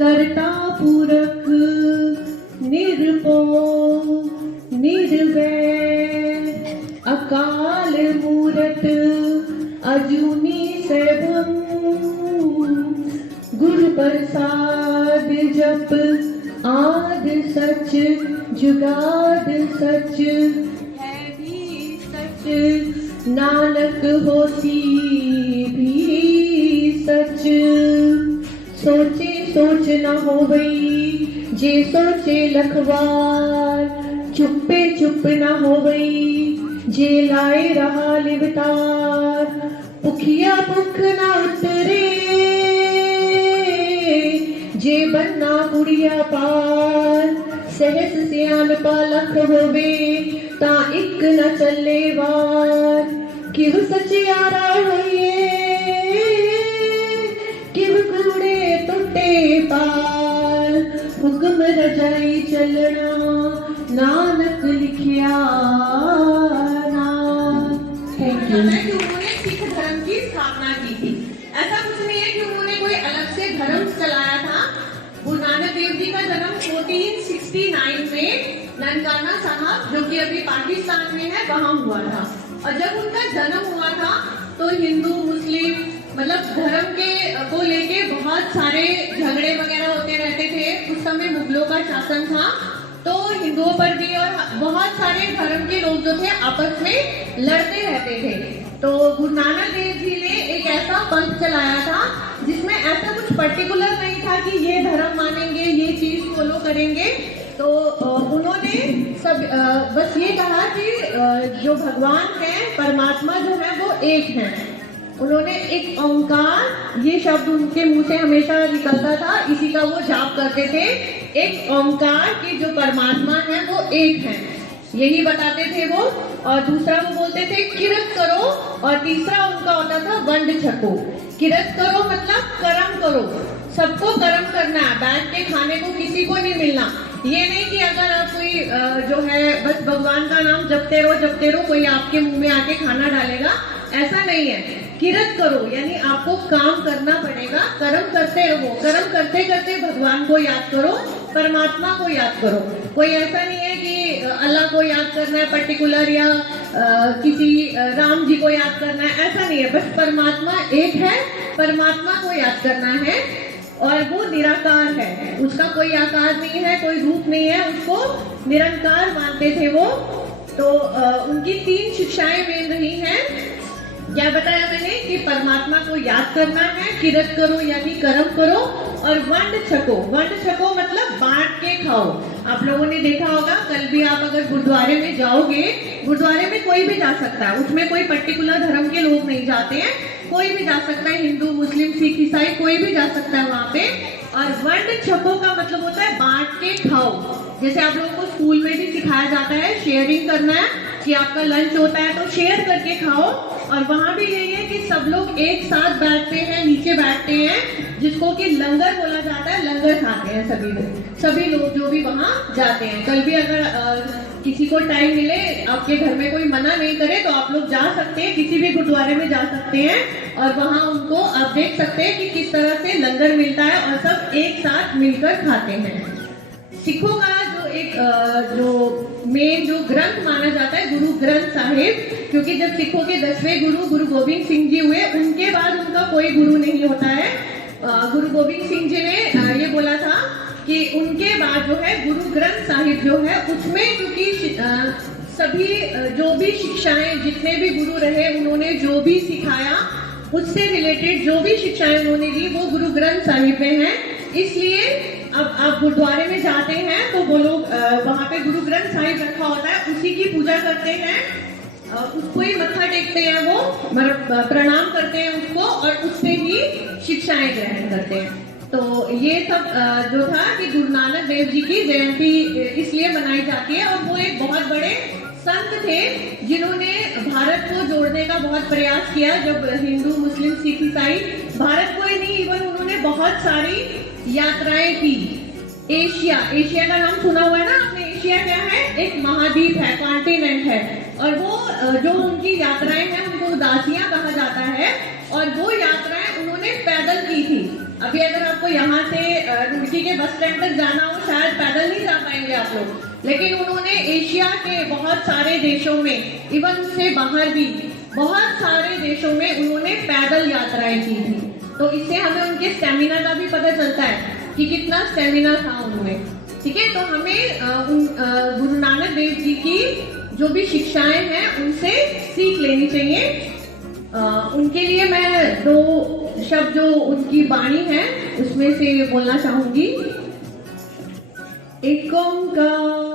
कर्ता पूरक निर्भो निर्वैर अकाल मूरत अजूनी सैभम गुरु प्रसाद जप आद सच जुगाद सच है भी सच नानक होसी भी सच। सोचे सोच न होवई जे सोचे लखवार चुप्पे चुप न होवई जे लाए रहा लिवतार भुखिया भुख न उतरे जे बन्ना कुड़िया पार सहस सियानपा लख होवे ता इक न चले वार किव सचियारा होइए किव कूड़े टुटे पार हुक्म रजाई चलना नानक लिखिया ना। Thank you. उन्होंने सिख धर्म की स्थापना की थी। ऐसा कुछ नहीं है कि उन्होंने कोई अलग से धर्म चलाया था। गुरु नानक देव जी का जन्म 1469 में ननकाना साहब जो कि अभी पाकिस्तान में है वहां हुआ था। और जब उनका जन्म हुआ था तो हिंदू मुस्लिम मतलब धर्म के को लेके बहुत सारे झगड़े वगैरह होते रहते थे। उस समय मुगलों का शासन था तो हिंदुओं पर भी और बहुत सारे धर्म के लोग जो थे आपस में लड़ते रहते थे। तो गुरु नानक देव जी ने एक ऐसा पंथ चलाया था जिसमें ऐसा कुछ पर्टिकुलर नहीं था कि ये धर्म मानेंगे ये चीज फॉलो करेंगे। तो उन्होंने सब बस ये कहा कि जो भगवान है परमात्मा जो है वो एक है। उन्होंने एक ओंकार ये शब्द उनके मुंह से हमेशा निकलता था, इसी का वो जाप करते थे। एक ओंकार की जो परमात्मा है वो एक है यही बताते थे वो। और दूसरा वो बोलते थे किरत करो और तीसरा उनका होता था वंड छको। किरत करो मतलब कर्म करो, सबको कर्म करना है, बैठ के खाने को किसी को नहीं मिलना। ये नहीं कि अगर आप कोई जो है बस भगवान का नाम जपते रहो कोई आपके मुंह में आके खाना डालेगा, ऐसा नहीं है। किरत करो यानी आपको काम करना पड़ेगा, कर्म करते रहो, कर्म करते करते भगवान को याद करो, परमात्मा को याद करो। कोई ऐसा नहीं है कि अल्लाह को याद करना है पर्टिकुलर या किसी राम जी को याद करना है, ऐसा नहीं है। बस परमात्मा एक है, परमात्मा को याद करना है और वो निराकार है, उसका कोई आकार नहीं है, कोई रूप नहीं है, उसको निरंकार मानते थे वो। तो उनकी 3 शिक्षाएं मेन रही हैं। क्या बताया मैंने कि परमात्मा को याद करना है, किरत करो यानी कर्म करो और वंड छको। वंड छको मतलब बांट के खाओ। आप लोगों ने देखा होगा कल भी आप अगर गुरुद्वारे में जाओगे, गुरुद्वारे में कोई भी जा सकता है, उसमें कोई पर्टिकुलर धर्म के लोग नहीं जाते हैं, कोई भी जा सकता है, हिंदू मुस्लिम सिख ईसाई कोई भी जा सकता है वहाँ पे। और वंड छको का मतलब होता है बांट के खाओ। जैसे आप लोगों को स्कूल में भी सिखाया जाता है शेयरिंग करना है कि आपका लंच होता है तो शेयर करके खाओ। और वहाँ भी यही है कि सब लोग एक साथ बैठते हैं, नीचे बैठते हैं, जिसको कि लंगर बोला जाता है, लंगर खाते हैं सभी लोग जो भी वहाँ जाते हैं। कल भी अगर किसी को टाइम मिले, आपके घर में कोई मना नहीं करे तो आप लोग जा सकते हैं, किसी भी गुरुद्वारे में जा सकते हैं और वहाँ उनको आप देख सकते हैं कि किस तरह से लंगर मिलता है और सब एक साथ मिलकर खाते हैं। सिखों का जो मेन जो ग्रंथ माना जाता है गुरु ग्रंथ साहिब, क्योंकि जब सिखों के 10वें गुरु गुरु गोबिंद सिंह जी हुए उनके बाद उनका कोई गुरु नहीं होता है। गुरु गोबिंद सिंह जी ने ये बोला था कि उनके बाद जो है गुरु ग्रंथ साहिब जो है उसमें क्योंकि सभी जो भी शिक्षाएं जितने भी गुरु रहे उन्होंने जो भी सिखाया उससे रिलेटेड जो भी शिक्षाएं उन्होंने दी वो गुरु ग्रंथ साहिब में है। इसलिए अब आप गुरुद्वारे में जाते हैं तो वो लोग वहाँ पे गुरु ग्रंथ साहिब रखा होता है, उसी की पूजा करते हैं, उसको ही मत्था टेकते हैं, वो प्रणाम करते हैं उसको और उससे ही शिक्षाएं ग्रहण करते हैं। तो ये सब जो था कि गुरु नानक देव जी की जयंती इसलिए मनाई जाती है। और वो एक बहुत बड़े संत थे जिन्होंने भारत को जोड़ने का बहुत प्रयास किया। जब हिंदू मुस्लिम सिख ईसाई भारत को ही नहीं इवन उन्होंने बहुत सारी यात्राएं की। एशिया का नाम सुना हुआ है ना आपने? एशिया क्या है? एक महाद्वीप है, कॉन्टिनेंट है। और वो जो उनकी यात्राएं हैं उनको उदासियां कहा जाता है। और वो यात्राएं उन्होंने पैदल की थी। अभी अगर आपको यहाँ से रुड़की के बस स्टैंड तक जाना हो, शायद पैदल नहीं जा पाएंगे आप लोग, लेकिन उन्होंने एशिया के बहुत सारे देशों में, इवन उससे बाहर भी बहुत सारे देशों में उन्होंने पैदल यात्राएं की थी। तो इससे हमें उनके स्टेमिना का भी पता चलता है कि कितना स्टेमिना था उनमें। ठीक है, तो हमें गुरु नानक देव जी की जो भी शिक्षाएं हैं उनसे सीख लेनी चाहिए। उनके लिए मैं 2 शब्द जो उनकी वाणी है उसमें से बोलना चाहूंगी। एक ओंकार